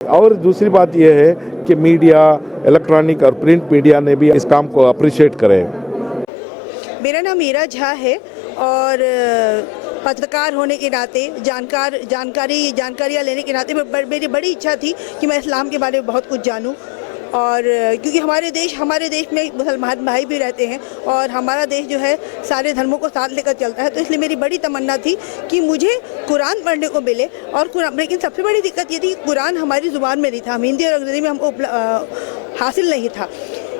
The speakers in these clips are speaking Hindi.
और दूसरी बात यह है कि मीडिया, इलेक्ट्रॉनिक और प्रिंट मीडिया ने भी इस काम को अप्रिशिएट करे। मेरा नाम मीरा झा है और पत्रकार होने के नाते जानकारियाँ लेने के नाते मेरी बड़ी इच्छा थी कि मैं इस्लाम के बारे में बहुत कुछ जानूं। और क्योंकि हमारे देश में मुसलमान भाई भी रहते हैं और हमारा देश जो है सारे धर्मों को साथ लेकर चलता है, तो इसलिए मेरी बड़ी तमन्ना थी कि मुझे कुरान पढ़ने को मिले। और लेकिन सबसे बड़ी दिक्कत ये थी कि कुरान हमारी ज़ुबान में नहीं था, हिंदी और अंग्रेज़ी में हमको हासिल नहीं था।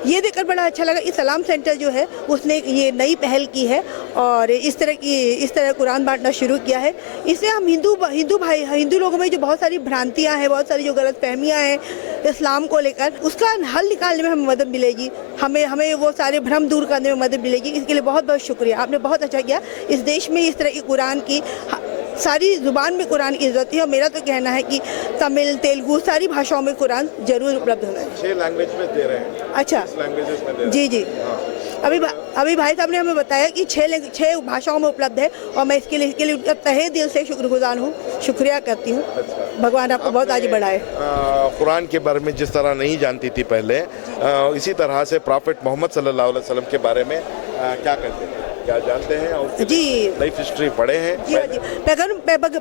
ये देखकर बड़ा अच्छा लगा। इस्लाम सेंटर जो है उसने ये नई पहल की है और इस तरह कुरान बांटना शुरू किया है। इससे हम हिंदू लोगों में जो बहुत सारी भ्रांतियां हैं, बहुत सारी जो गलतफहमियां हैं इस्लाम को लेकर, उसका हल निकालने में हमें मदद मिलेगी। हमें वो सारे भ्रम दूर करने में मदद मिलेगी। इसके लिए बहुत बहुत शुक्रिया, आपने बहुत अच्छा किया। इस देश में इस तरह की कुरान की सारी ज़ुबान में कुरान की ज़रूरत है और मेरा तो कहना है कि तमिल, तेलुगु सारी भाषाओं में कुरान ज़रूर उपलब्ध होना है। 6 लैंग्वेज में दे रहे हैं। अच्छा, लैंग्वेजेस में दे रहे जी जी। हाँ। अभी भाई साहब ने हमें बताया कि 6 भाषाओं में उपलब्ध है और मैं इसके लिए उनका तहे दिल से शुक्रगुजार हूँ, शुक्रिया करती हूँ। अच्छा। भगवान आपको बहुत आगे बढ़ाए। कुरान के बारे में जिस तरह नहीं जानती थी पहले, इसी तरह से प्रॉफेट मोहम्मद सल्लल्लाहु अलैहि वसल्लम के बारे में क्या कहते हैं, क्या जानते हैं और जी लाइफ हिस्ट्री पढ़े हैं? जी हाँ जी।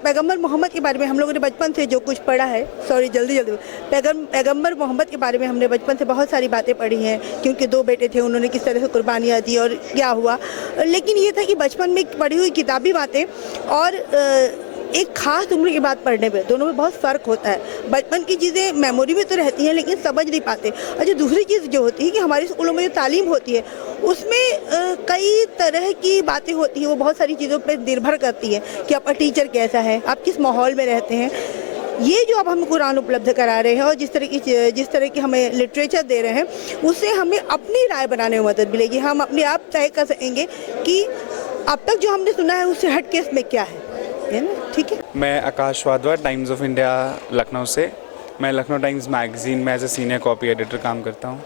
पैगम्बर मोहम्मद के बारे में हम लोगों ने बचपन से जो कुछ पढ़ा है, जल्दी पैगम्बर मोहम्मद के बारे में हमने बचपन से बहुत सारी बातें पढ़ी हैं, क्योंकि 2 बेटे थे, उन्होंने किस तरह से कुर्बानियाँ दी और क्या हुआ। लेकिन ये था कि बचपन में पढ़ी हुई किताबी बातें और एक खास उम्र की बात पढ़ने में, दोनों में बहुत फ़र्क होता है। बचपन की चीज़ें मेमोरी में तो रहती हैं लेकिन समझ नहीं पाते। अच्छा, दूसरी चीज़ जो होती है कि हमारे स्कूलों में जो तालीम होती है उसमें कई तरह की बातें होती हैं, वो बहुत सारी चीज़ों पर निर्भर करती है कि आपका टीचर कैसा है, आप किस माहौल में रहते हैं। ये जो अब हमें कुरान उपलब्ध करा रहे हैं और जिस तरह की हमें लिटरेचर दे रहे हैं, उससे हमें अपनी राय बनाने में मदद मिलेगी। हम अपने आप तय कर सकेंगे कि अब तक जो हमने सुना है उससे हट के इसमें क्या है ना। ठीक है। मैं Akash Wadhwa, Times of India Lucknow से। मैं लखनऊ टाइम्स मैगजीन में as a senior copy editor काम करता हूँ।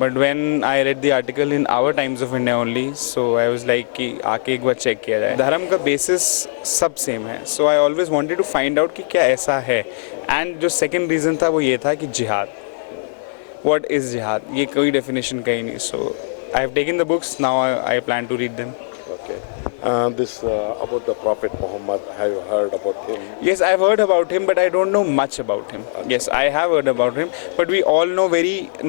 But when I read the article in our Times of India only, so I was like कि आके एक बार चेक किया जाए। धर्म का बेसिस सब सेम है, so I always wanted to find out कि क्या ऐसा है। एंड जो सेकंड रीज़न था वो ये था कि जिहाद, व्हाट इज़ जिहाद, ये कोई डेफिनेशन कहीं नहीं। So I have taken the books, now I plan to read them. Okay. This about the Prophet Muhammad, have you heard about him? Yes, I've heard about him, but I don't know much about him. Okay. Yes, I have heard about him, but we all know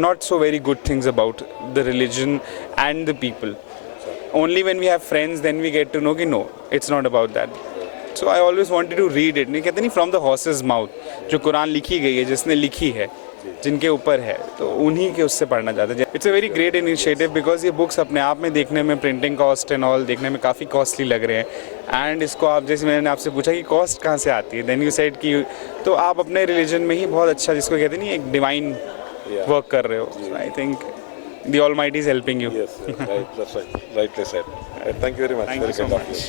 not so very good things about the religion and the people. Sure. Only when we have friends, then we get to know कि no, it's not about that. So I always wanted to read it. नहीं कहते नहीं from the horse's mouth, जो कुरान लिखी गई है, जिसने लिखी है, जिनके ऊपर है, तो उन्हीं के उससे पढ़ना चाहते हैं। It's a very great initiative because ये बुक्स अपने आप में देखने में, प्रिंटिंग कॉस्ट एंड ऑल देखने में काफ़ी कॉस्टली लग रहे हैं। एंड इसको आप, जैसे मैंने आपसे पूछा कि कॉस्ट कहाँ से आती है, देन यू सेड कि तो आप अपने रिलीजन में ही बहुत अच्छा, जिसको कहते नहीं, एक डिवाइन वर्क कर रहे हो। I think the almighty is helping you. Yes, right, that's right, rightly said. Thank you very much. Thank you so much.